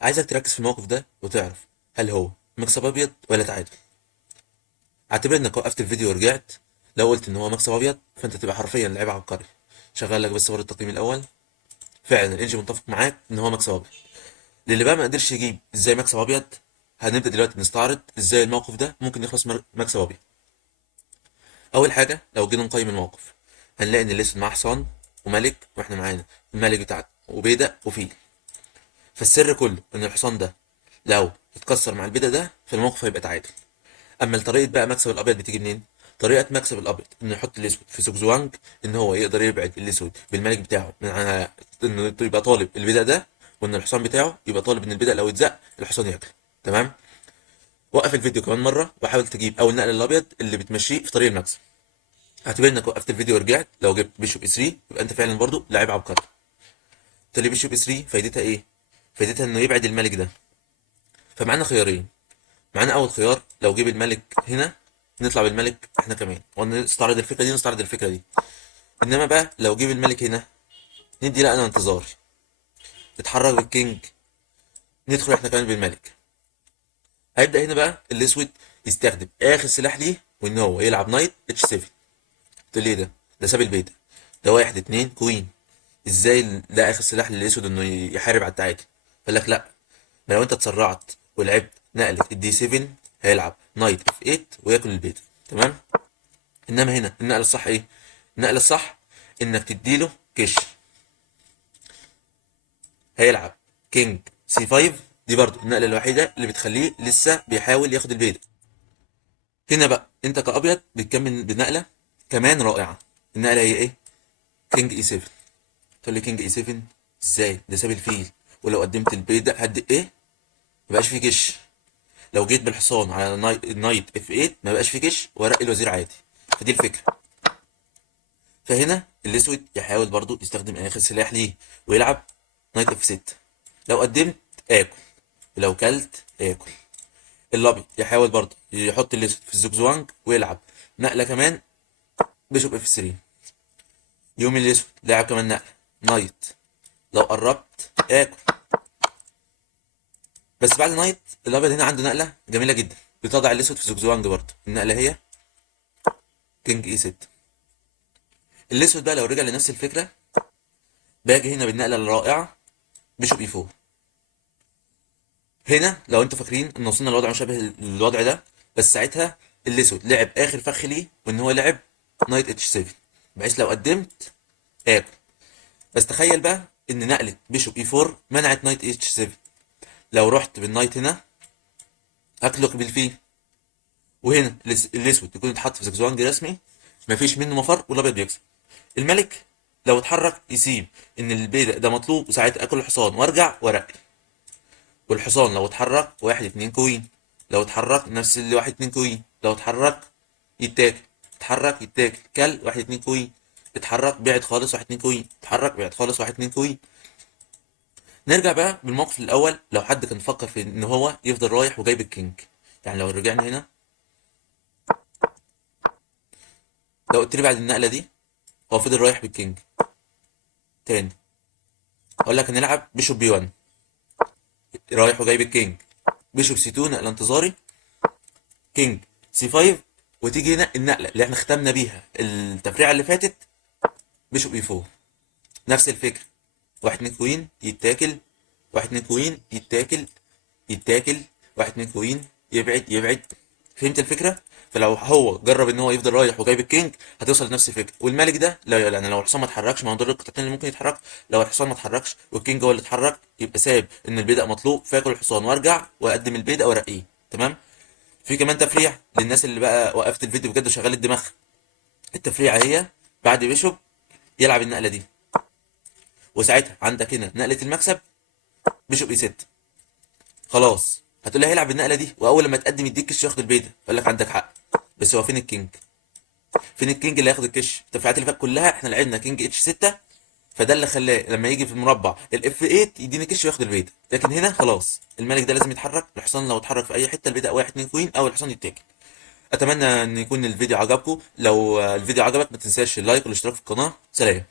عايزك تركز في الموقف ده وتعرف هل هو مكسب ابيض ولا تعادل. اعتبر انك وقفت الفيديو ورجعت. لو قلت ان هو مكسب ابيض فانت تبقى حرفيا لعيب عبقري. شغال لك بس صور التقييم الاول. فعلا الانجي متفق معاك ان هو مكسب ابيض. للي بقى ما قدرش يجيب ازاي مكسب ابيض، هنبدا دلوقتي نستعرض ازاي الموقف ده ممكن يخلص مكسب ابيض. اول حاجه لو جينا نقيم الموقف هنلاقي ان الاسود معاه حصان وملك، واحنا معانا الملك بتاعنا وبيدق وفيل. فالسر كله ان الحصان ده لو اتكسر مع البيدق ده فالموقف هيبقى تعادل. اما طريقه بقى مكسب الابيض بتيجي منين؟ طريقه مكسب الابيض انه يحط الاسود في سوكزوانج، ان هو يقدر يبعد الاسود بالملك بتاعه من على انه يبقى طالب البيدق ده، وان الحصان بتاعه يبقى طالب ان البيدق لو اتزق الحصان ياكل. تمام. وقف الفيديو كمان مره وحاول تجيب اول نقله الابيض اللي بتمشيه في طريق المكسب. اعتبر انك وقفت الفيديو ورجعت. لو جبت بيشوب اس 3 يبقى انت فعلا برضو لاعب عبقري. تالي بيشوب اس 3 فايدتها ايه؟ فايدتها انه يبعد الملك ده. فمعانا خيارين. معانا اول خيار لو جيب الملك هنا نطلع بالملك احنا كمان ونستعرض الفكره دي ونستعرض الفكره دي. انما بقى لو جيب الملك هنا ندي لا انا انتظار، نتحرك بالكينج، ندخل احنا كمان بالملك. هيبدا هنا بقى الاسود يستخدم اخر سلاح ليه وان هو يلعب نايت اتش 7. تقول لي ايه ده؟ ده ساب البيت. ده واحد اتنين كوين. ازاي ده اخر سلاح للاسود انه يحارب على التعادل؟ قال لك لا، ما لو انت اتسرعت ولعبت نقله الدي 7 هيلعب نايت اف 8 وياكل البيت. تمام. انما هنا النقله الصح ايه؟ النقله الصح انك تديله كش. هيلعب كينج سي 5. دي برضو النقله الوحيده اللي بتخليه لسه بيحاول ياخد البيت. هنا بقى انت كابيض بتكمل بنقله كمان رائعه. النقله هي ايه؟ كينج اي 7. تقول لي كينج اي 7 ازاي؟ ده ساب الفيل، ولو قدمت البيت ده هدي ايه؟ مبقاش فيه كش. لو جيت بالحصان على نايت اف 8 مبقاش فيه كش ورق الوزير عادي. فدي الفكره. فهنا الاسود يحاول برضو يستخدم اخر سلاح ليه ويلعب نايت اف 6. لو قدمت اكل، ولو كلت اكل. الابيض يحاول برضو يحط الاسود في الزوجزوانج ويلعب نقله كمان بيشوب اف 3. يوم الاسود لعب كمان نقله نايت. لو قربت اكل. بس بعد نايت الابيض هنا عنده نقله جميله جدا بتضع الاسود في زوجزوانج برضو. النقله هي كينج اي 6. الاسود بقى لو رجع لنفس الفكره باجي هنا بالنقله الرائعه بيشوب اي 4. هنا لو انتوا فاكرين ان وصلنا لوضع مشابه للوضع ده، بس ساعتها الاسود لعب اخر فخ ليه وان هو لعب نايت اتش 7 بحيث لو قدمت اكل. بس تخيل بقى ان نقله بيشوب اي 4 منعت نايت اتش 7. لو رحت بالنايت هنا هتلق بالفيل، وهنا الاسود يكون اتحط في زجزوانج رسمي مفيش منه مفر والابيض بيكسب. الملك لو اتحرك يسيب ان البيدق ده مطلوب وساعتها اكل الحصان وارجع وارقي. والحصان لو اتحرك واحد اتنين كوين. لو اتحرك نفس اللي واحد اتنين كوين. لو اتحرك يتاكل. اتحرك يتاكل كل واحد اتنين كوين. اتحرك بعد خالص واحد اتنين كوين. اتحرك بعد خالص واحد اتنين كوين. نرجع بقى بالموقف الاول. لو حد كان فكر في ان هو يفضل رايح وجايب الكينج، يعني لو رجعنا هنا لو قلت لي بعد النقله دي هو فضل رايح بالكينج تاني، اقول لك هنلعب بيشوب بي 1 رايح وجايب الكينج. بيشوب سي 2 نقله انتظاري. كينج سي 5. وتيجي هنا النقله اللي احنا ختمنا بيها التفريعه اللي فاتت بيشوب اي 4. نفس الفكره. واحد اتنين كوين يتاكل. واحد اتنين كوين يتاكل. يتاكل. واحد اتنين كوين يبعد يبعد. فهمت الفكره؟ فلو هو جرب ان هو يفضل رايح وجايب الكينج هتوصل لنفس الفكره. والملك ده لا يعني لو الحصان ما اتحركش، ما هو دول القطعتين اللي ممكن يتحرك. لو الحصان ما اتحركش والكينج هو اللي اتحرك يبقى ساب ان البيدق مطلوب فياكل الحصان وارجع واقدم البيدق وارقيه. تمام. في كمان تفريع للناس اللي بقى وقفت الفيديو بجد وشغال الدماغ. التفريعه هي بعد بيشوب يلعب النقله دي، وساعتها عندك هنا نقله المكسب بيشوب اي 6. خلاص هتقول لي هيلعب النقله دي واول لما تقدم يديك كش ياخد البيضه. اقول لك عندك حق، بس هو فين الكينج؟ فين الكينج اللي هياخد الكش؟ التفريعات اللي فاتت كلها احنا لعبنا كينج اتش 6، فده اللي خلاه لما يجي في المربع الاف 8 يديني كش وياخد البيضه. لكن هنا خلاص الملك ده لازم يتحرك. الحصان لو اتحرك في اي حته البيضه واحد اتنين كوين او الحصان يتاكل. اتمنى ان يكون الفيديو عجبكم. لو الفيديو عجبك ما تنساش اللايك والاشتراك في القناه. سلام.